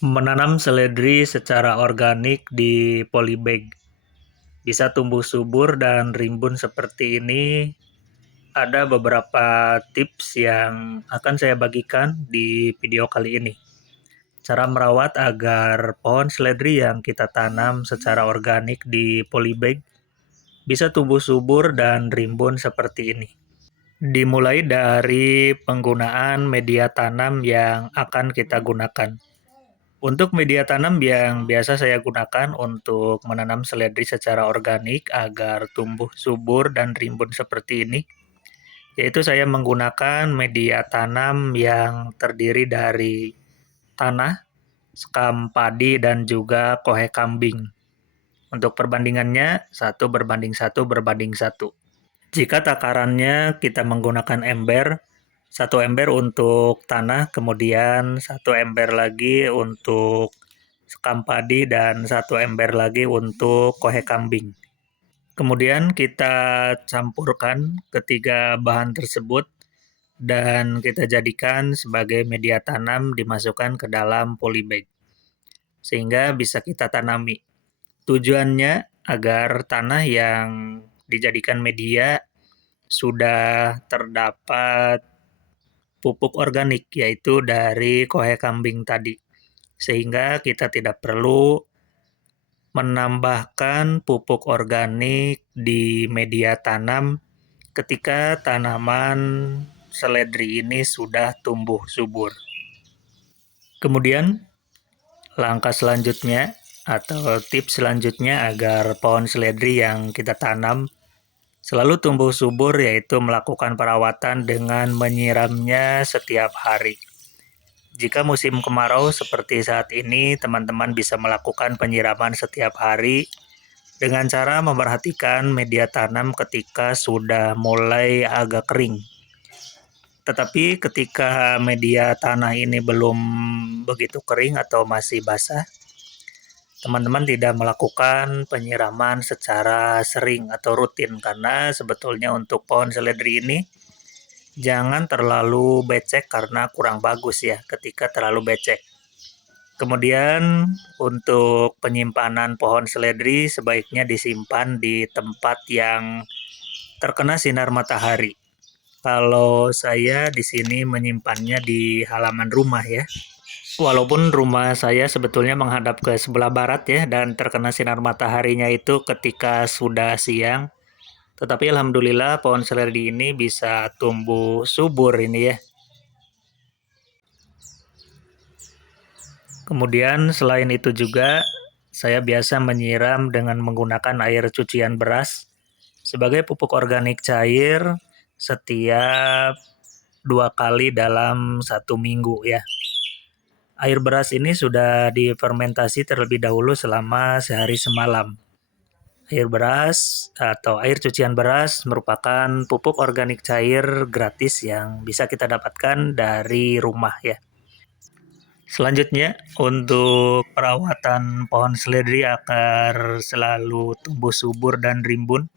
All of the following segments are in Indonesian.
Menanam seledri secara organik di polybag bisa tumbuh subur dan rimbun seperti ini. Ada beberapa tips yang akan saya bagikan di video kali ini. Cara merawat agar pohon seledri yang kita tanam secara organik di polybag bisa tumbuh subur dan rimbun seperti ini. Dimulai dari penggunaan media tanam yang akan kita gunakan. Untuk media tanam yang biasa saya gunakan untuk menanam seledri secara organik agar tumbuh subur dan rimbun seperti ini, yaitu saya menggunakan media tanam yang terdiri dari tanah, sekam padi, dan juga kohe kambing. Untuk perbandingannya, 1:1:1. Jika takarannya kita menggunakan ember, 1 ember untuk tanah, kemudian 1 ember lagi untuk sekam padi, dan 1 ember lagi untuk kohe kambing. Kemudian kita campurkan ketiga bahan tersebut dan kita jadikan sebagai media tanam dimasukkan ke dalam polybag sehingga bisa kita tanami. Tujuannya agar tanah yang dijadikan media sudah terdapat pupuk organik, yaitu dari kohe kambing tadi. Sehingga kita tidak perlu menambahkan pupuk organik di media tanam ketika tanaman seledri ini sudah tumbuh subur. Kemudian, langkah selanjutnya atau tips selanjutnya agar pohon seledri yang kita tanam selalu tumbuh subur yaitu melakukan perawatan dengan menyiramnya setiap hari. Jika musim kemarau seperti saat ini, teman-teman bisa melakukan penyiraman setiap hari dengan cara memperhatikan media tanam ketika sudah mulai agak kering. Tetapi ketika media tanah ini belum begitu kering atau masih basah, teman-teman tidak melakukan penyiraman secara sering atau rutin karena sebetulnya untuk pohon seledri ini jangan terlalu becek karena kurang bagus ya ketika terlalu becek. Kemudian untuk penyimpanan pohon seledri sebaiknya disimpan di tempat yang terkena sinar matahari. Kalau saya di sini menyimpannya di halaman rumah ya. Walaupun rumah saya sebetulnya menghadap ke sebelah barat ya dan terkena sinar mataharinya itu ketika sudah siang. Tetapi alhamdulillah pohon seledri ini bisa tumbuh subur ini ya. Kemudian selain itu juga saya biasa menyiram dengan menggunakan air cucian beras sebagai pupuk organik cair setiap 2 kali dalam 1 minggu ya. Air beras ini sudah difermentasi terlebih dahulu selama sehari semalam. Air beras atau air cucian beras merupakan pupuk organik cair gratis yang bisa kita dapatkan dari rumah ya. Selanjutnya, untuk perawatan pohon seledri agar selalu tumbuh subur dan rimbun,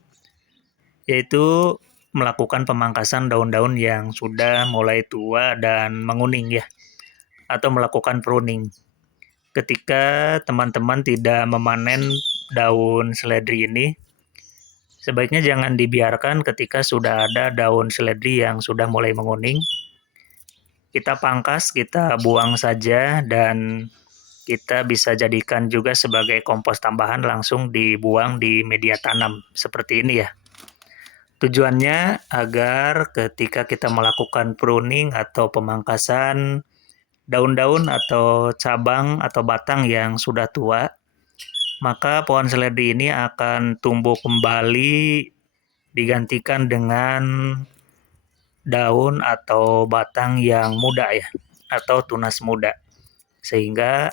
yaitu melakukan pemangkasan daun-daun yang sudah mulai tua dan menguning ya, atau melakukan pruning. Ketika teman-teman tidak memanen daun seledri ini, sebaiknya jangan dibiarkan ketika sudah ada daun seledri yang sudah mulai menguning. Kita pangkas, kita buang saja, dan kita bisa jadikan juga sebagai kompos tambahan langsung dibuang di media tanam seperti ini ya. Tujuannya agar ketika kita melakukan pruning atau pemangkasan daun-daun atau cabang atau batang yang sudah tua, maka pohon seledri ini akan tumbuh kembali digantikan dengan daun atau batang yang muda ya, atau tunas muda. Sehingga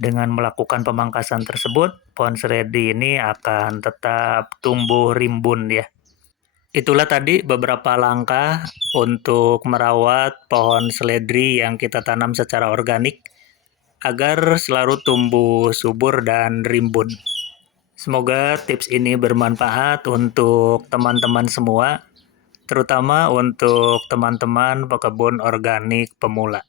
dengan melakukan pemangkasan tersebut, pohon seledri ini akan tetap tumbuh rimbun ya. Itulah tadi beberapa langkah untuk merawat pohon seledri yang kita tanam secara organik agar selalu tumbuh subur dan rimbun. Semoga tips ini bermanfaat untuk teman-teman semua, terutama untuk teman-teman pekebun organik pemula.